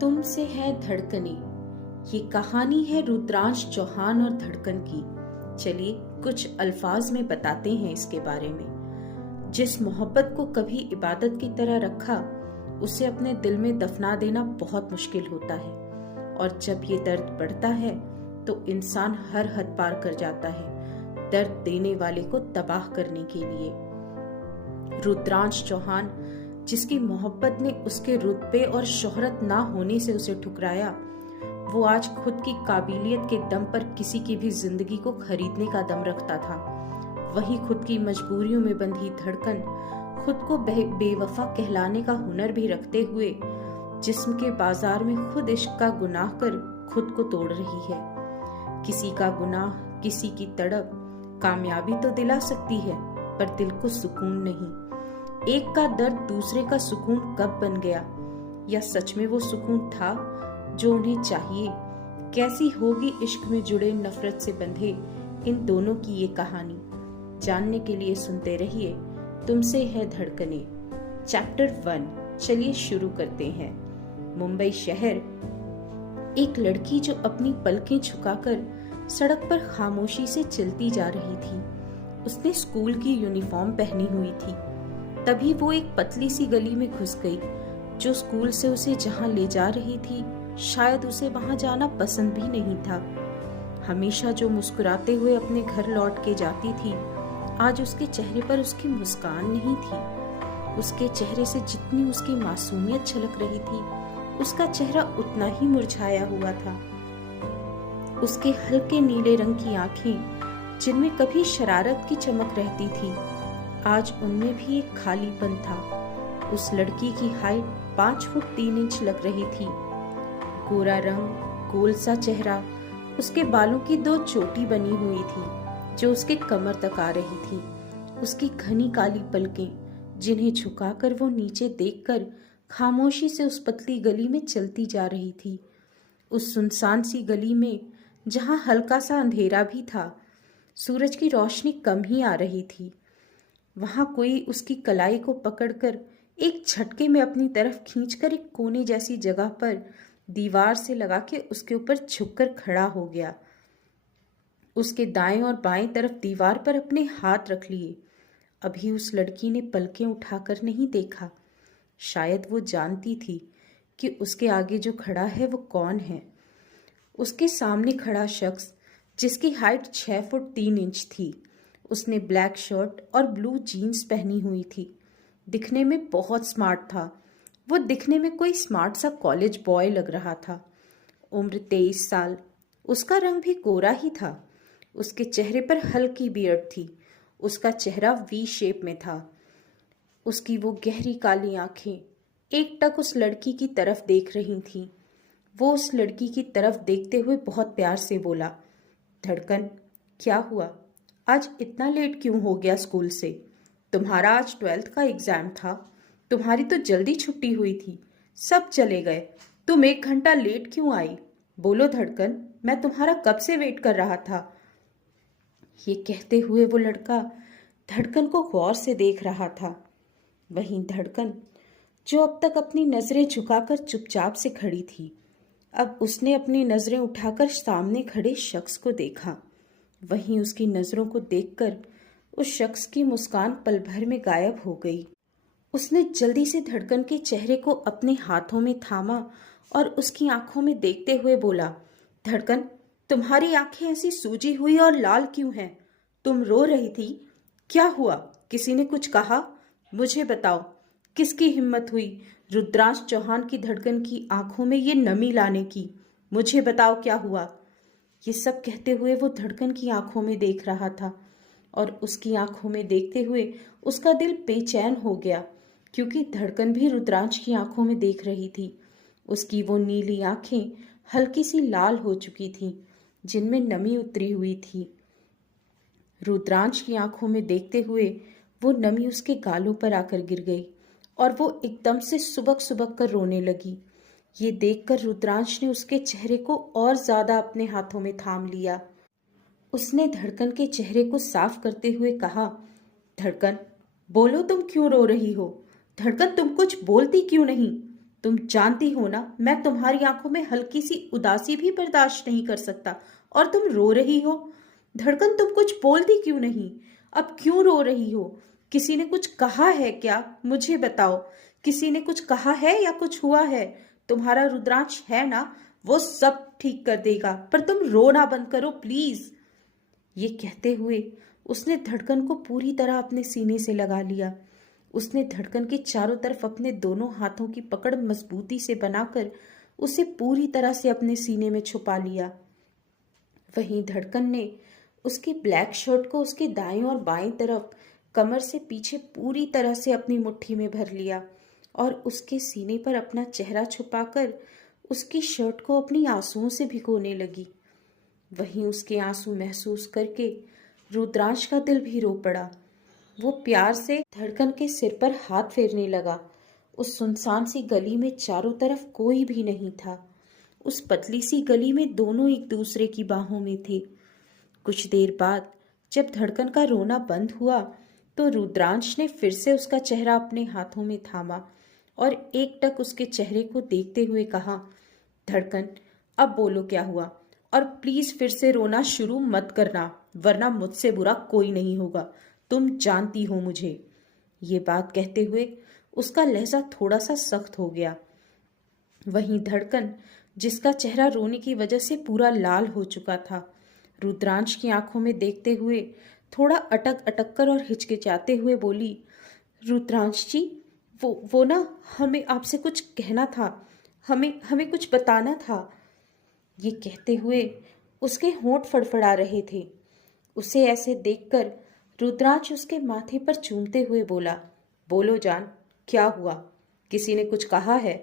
तुमसे है धड़कने। ये कहानी है रुद्रांश चौहान और धड़कन की। चलिए कुछ अल्फाज में बताते हैं इसके बारे में। जिस मोहब्बत को कभी इबादत की तरह रखा, उसे अपने दिल में दफना देना बहुत मुश्किल होता है, और जब ये दर्द बढ़ता है तो इंसान हर हद पार कर जाता है दर्द देने वाले को तबाह करने के लिए। रुद्रांश चौहान, जिसकी मोहब्बत ने उसके रुतबे और शोहरत ना होने से उसे ठुकराया, वो आज खुद की काबिलियत के दम पर किसी की भी जिंदगी को खरीदने का दम रखता था। वहीं खुद की मजबूरियों में बंधी धड़कन खुद को बेवफा कहलाने का हुनर भी रखते हुए जिस्म के बाजार में खुद इश्क का गुनाह कर खुद को तोड़ रही है। किसी का गुनाह, किसी की तड़प कामयाबी तो दिला सकती है, पर दिल को सुकून नहीं। एक का दर्द दूसरे का सुकून कब बन गया, या सच में वो सुकून था जो उन्हें चाहिए? कैसी होगी इश्क में जुड़े नफरत से बंधे इन दोनों की ये कहानी? जानने के लिए सुनते रहिए तुमसे है धड़कने, चैप्टर 1। चलिए शुरू करते हैं। मुंबई शहर। एक लड़की जो अपनी पलकें झुकाकर सड़क पर खामोशी से चलती जा रही थी। उसने स्कूल की यूनिफॉर्म पहनी हुई थी। तभी वो एक पतली सी गली में घुस गई। जो स्कूल से उसे जहां ले जा रही थी, शायद उसे वहां जाना पसंद भी नहीं था। हमेशा जो मुस्कुराते हुए अपने घर लौट के जाती थी, आज उसके चेहरे पर उसकी मुस्कान नहीं थी। उसके चेहरे से जितनी उसकी मासूमियत छलक रही थी, उसका चेहरा उतना ही मुरझाया हुआ था। उसके हल्के नीले रंग की आंखें, जिनमें कभी शरारत की चमक रहती थी, आज उनमें भी एक खालीपन था। उस लड़की की हाइट 5 फुट 3 इंच लग रही थी। गोरा रंग, गोल सा चेहरा, उसके बालों की 2 चोटी बनी हुई थी जो उसके कमर तक आ रही थी। उसकी घनी काली पलकें, जिन्हें झुकाकर वो नीचे देखकर खामोशी से उस पतली गली में चलती जा रही थी। उस सुनसान सी गली में, जहां हल्का सा अंधेरा भी था, सूरज की रोशनी कम ही आ रही थी, वहां कोई उसकी कलाई को पकड़कर एक झटके में अपनी तरफ खींचकर एक कोने जैसी जगह पर दीवार से लगा के उसके ऊपर झुककर खड़ा हो गया। उसके दाएं और बाएं तरफ दीवार पर अपने हाथ रख लिए। अभी उस लड़की ने पलकें उठाकर नहीं देखा। शायद वो जानती थी कि उसके आगे जो खड़ा है वो कौन है। उसके सामने खड़ा शख्स, जिसकी हाइट 6 फुट 3 इंच थी, उसने ब्लैक शर्ट और ब्लू जीन्स पहनी हुई थी। दिखने में बहुत स्मार्ट था। वो दिखने में कोई स्मार्ट सा कॉलेज बॉय लग रहा था। उम्र 23 साल। उसका रंग भी गोरा ही था। उसके चेहरे पर हल्की बियर्ड थी। उसका चेहरा वी शेप में था। उसकी वो गहरी काली आंखें एकटक उस लड़की की तरफ देख रही थीं। वो उस लड़की की तरफ देखते हुए बहुत प्यार से बोला, धड़कन, क्या हुआ? आज इतना लेट क्यों हो गया स्कूल से? तुम्हारा आज 12th का एग्जाम था। तुम्हारी तो जल्दी छुट्टी हुई थी। सब चले गए। तुम 1 घंटा लेट क्यों आई? बोलो धड़कन, मैं तुम्हारा कब से वेट कर रहा था। ये कहते हुए वो लड़का धड़कन को गौर से देख रहा था। वहीं धड़कन, जो अब तक अपनी नजरें झुकाकर चुपचाप से खड़ी थी, अब उसने अपनी नजरें उठाकर सामने खड़े शख्स को देखा। वहीं उसकी नजरों को देखकर उस शख्स की मुस्कान पल भर में गायब हो गई। उसने जल्दी से धड़कन के चेहरे को अपने हाथों में थामा और उसकी आंखों में देखते हुए बोला, धड़कन, तुम्हारी आंखें ऐसी सूजी हुई और लाल क्यों हैं? तुम रो रही थी। क्या हुआ? किसी ने कुछ कहा? मुझे बताओ, किसकी हिम्मत हुई रुद्रांश चौहान की धड़कन की आंखों में ये नमी लाने की? मुझे बताओ क्या हुआ? ये सब कहते हुए वो धड़कन की आंखों में देख रहा था, और उसकी आंखों में देखते हुए उसका दिल बेचैन हो गया, क्योंकि धड़कन भी रुद्रांश की आंखों में देख रही थी। उसकी वो नीली आंखें हल्की सी लाल हो चुकी थीं, जिनमें नमी उतरी हुई थी। रुद्रांश की आंखों में देखते हुए वो नमी उसके गालों पर आकर गिर गई, और वो एकदम से सुबक सुबक कर रोने लगी। ये देखकर रुद्रांश ने उसके चेहरे को और ज्यादा अपने हाथों में थाम लिया। उसने धड़कन के चेहरे को साफ करते हुए कहा, धड़कन, बोलो, तुम क्यों रो रही हो? धड़कन, तुम कुछ बोलती क्यों नहीं? तुम जानती हो ना, मैं तुम्हारी आंखों में हल्की सी उदासी भी बर्दाश्त नहीं कर सकता, और तुम रो रही हो। धड़कन, तुम कुछ बोलती क्यों नहीं? अब क्यों रो रही हो? किसी ने कुछ कहा है क्या? मुझे बताओ, किसी ने कुछ कहा है या कुछ हुआ है? तुम्हारा रुद्रांश है ना, वो सब ठीक कर देगा, पर तुम रोना बंद करो प्लीज। ये कहते हुए उसने धड़कन को पूरी तरह अपने सीने से लगा लिया। उसने धड़कन के चारों तरफ अपने दोनों हाथों की पकड़ मजबूती से बनाकर उसे पूरी तरह से अपने सीने में छुपा लिया। वहीं धड़कन ने उसके ब्लैक शर्ट को उसके दाएं और बाएं तरफ कमर से पीछे पूरी तरह से अपनी मुट्ठी में भर लिया और उसके सीने पर अपना चेहरा छुपाकर उसकी शर्ट को अपनी आंसुओं से भिगोने लगी। वहीं उसके आंसू महसूस करके रुद्रांश का दिल भी रो पड़ा। वो प्यार से धड़कन के सिर पर हाथ फेरने लगा। उस सुनसान सी गली में चारों तरफ कोई भी नहीं था। उस पतली सी गली में दोनों एक दूसरे की बाहों में थे। कुछ देर बाद जब धड़कन का रोना बंद हुआ तो रुद्रांश ने फिर से उसका चेहरा अपने हाथों में थामा और एकटक उसके चेहरे को देखते हुए कहा, धड़कन, अब बोलो क्या हुआ, और प्लीज फिर से रोना शुरू मत करना, वरना मुझसे बुरा कोई नहीं होगा। तुम जानती हो मुझे। ये बात कहते हुए उसका लहजा थोड़ा सा सख्त हो गया। वहीं धड़कन, जिसका चेहरा रोने की वजह से पूरा लाल हो चुका था, रुद्रांश की आंखों में देखते हुए थोड़ा अटक अटक कर और हिचकिचाते हुए बोली, रुद्रांश जी, वो ना, हमें आपसे कुछ कहना था, हमें कुछ बताना था। ये कहते हुए उसके होंठ फड़फड़ा रहे थे। उसे ऐसे देखकर रुद्रांश उसके माथे पर चूमते हुए बोला, बोलो जान, क्या हुआ? किसी ने कुछ कहा है?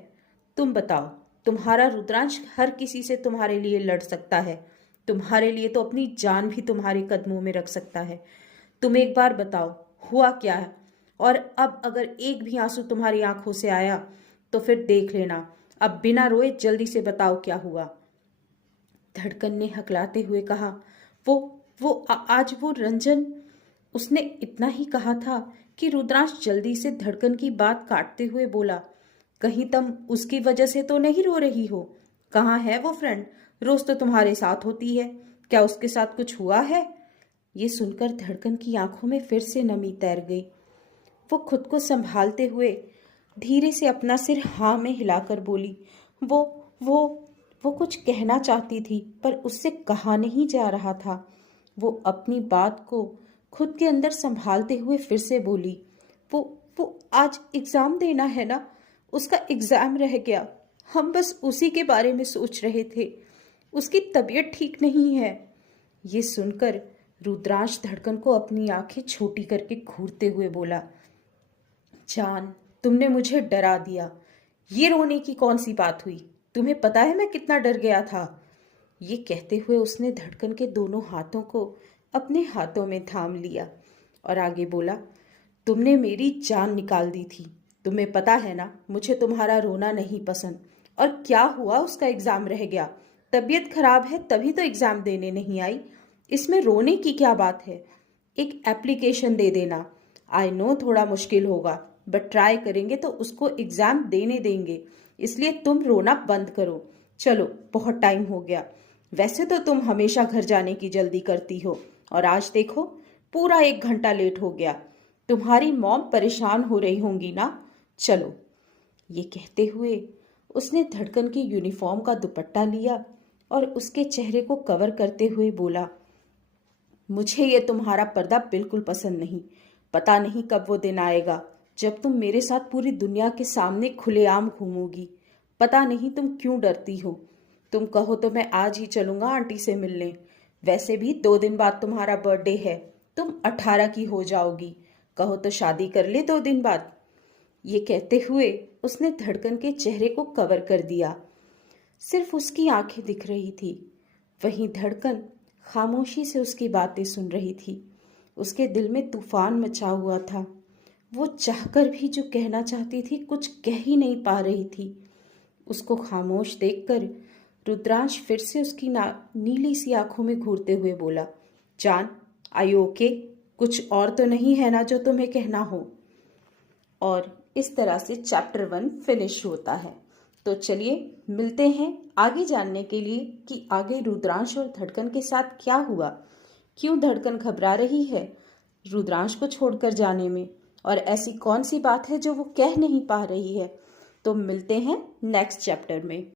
तुम बताओ। तुम्हारा रुद्रांश हर किसी से तुम्हारे लिए लड़ सकता है, तुम्हारे लिए तो अपनी जान भी तुम्हारे कदमों में रख सकता है। तुम एक बार बताओ, हुआ क्या है? और अब अगर एक भी आंसू तुम्हारी आंखों से आया तो फिर देख लेना। अब बिना रोए जल्दी से बताओ क्या हुआ। धड़कन ने हकलाते हुए कहा, आज वो रंजन। उसने इतना ही कहा था कि रुद्रांश जल्दी से धड़कन की बात काटते हुए बोला, कहीं तुम उसकी वजह से तो नहीं रो रही हो? कहाँ है वो फ्रेंड? रोज तो तुम्हारे साथ होती है, क्या उसके साथ कुछ हुआ है? ये सुनकर धड़कन की आंखों में फिर से नमी तैर गई। वो खुद को संभालते हुए धीरे से अपना सिर हाँ में हिलाकर बोली, वो कुछ कहना चाहती थी पर उससे कहा नहीं जा रहा था। वो अपनी बात को खुद के अंदर संभालते हुए फिर से बोली, वो आज एग्जाम देना है ना, उसका एग्जाम रह गया। हम बस उसी के बारे में सोच रहे थे, उसकी तबीयत ठीक नहीं है। ये सुनकर रुद्रांश धड़कन को अपनी आंखें छोटी करके घूरते हुए बोला, जान, तुमने मुझे डरा दिया। ये रोने की कौन सी बात हुई? तुम्हें पता है मैं कितना डर गया था। ये कहते हुए उसने धड़कन के दोनों हाथों को अपने हाथों में थाम लिया और आगे बोला, तुमने मेरी जान निकाल दी थी। तुम्हें पता है ना, मुझे तुम्हारा रोना नहीं पसंद। और क्या हुआ? उसका एग्जाम रह गया। तबीयत खराब है तभी तो एग्जाम देने नहीं आई। इसमें रोने की क्या बात है? एक एप्लीकेशन दे देना। आई नो थोड़ा मुश्किल होगा, बट ट्राई करेंगे तो उसको एग्जाम देने देंगे। इसलिए तुम रोना बंद करो। चलो, बहुत टाइम हो गया। वैसे तो तुम हमेशा घर जाने की जल्दी करती हो, और आज देखो पूरा 1 घंटा लेट हो गया। तुम्हारी मॉम परेशान हो रही होंगी ना। चलो। ये कहते हुए उसने धड़कन की यूनिफॉर्म का दुपट्टा लिया और उसके चेहरे को कवर करते हुए बोला, मुझे ये तुम्हारा पर्दा बिल्कुल पसंद नहीं। पता नहीं कब वो दिन आएगा जब तुम मेरे साथ पूरी दुनिया के सामने खुलेआम घूमोगी। पता नहीं तुम क्यों डरती हो। तुम कहो तो मैं आज ही चलूंगा आंटी से मिलने। वैसे भी 2 दिन बाद तुम्हारा बर्थडे है, तुम 18 की हो जाओगी। कहो तो शादी कर ले 2 दिन बाद। ये कहते हुए उसने धड़कन के चेहरे को कवर कर दिया। सिर्फ उसकी आंखें दिख रही थी। वहीं धड़कन खामोशी से उसकी बातें सुन रही थी। उसके दिल में तूफान मचा हुआ था। वो चाहकर भी जो कहना चाहती थी कुछ कह ही नहीं पा रही थी। उसको खामोश देखकर रुद्रांश फिर से उसकी नीली सी आंखों में घूरते हुए बोला, जान, आई ओके? कुछ और तो नहीं है ना जो तुम्हें कहना हो? और इस तरह से चैप्टर 1 फिनिश होता है। तो चलिए मिलते हैं आगे जानने के लिए कि आगे रुद्रांश और धड़कन के साथ क्या हुआ, क्यों धड़कन घबरा रही है रुद्रांश को छोड़कर जाने में, और ऐसी कौन सी बात है जो वो कह नहीं पा रही है। तो मिलते हैं नेक्स्ट चैप्टर में।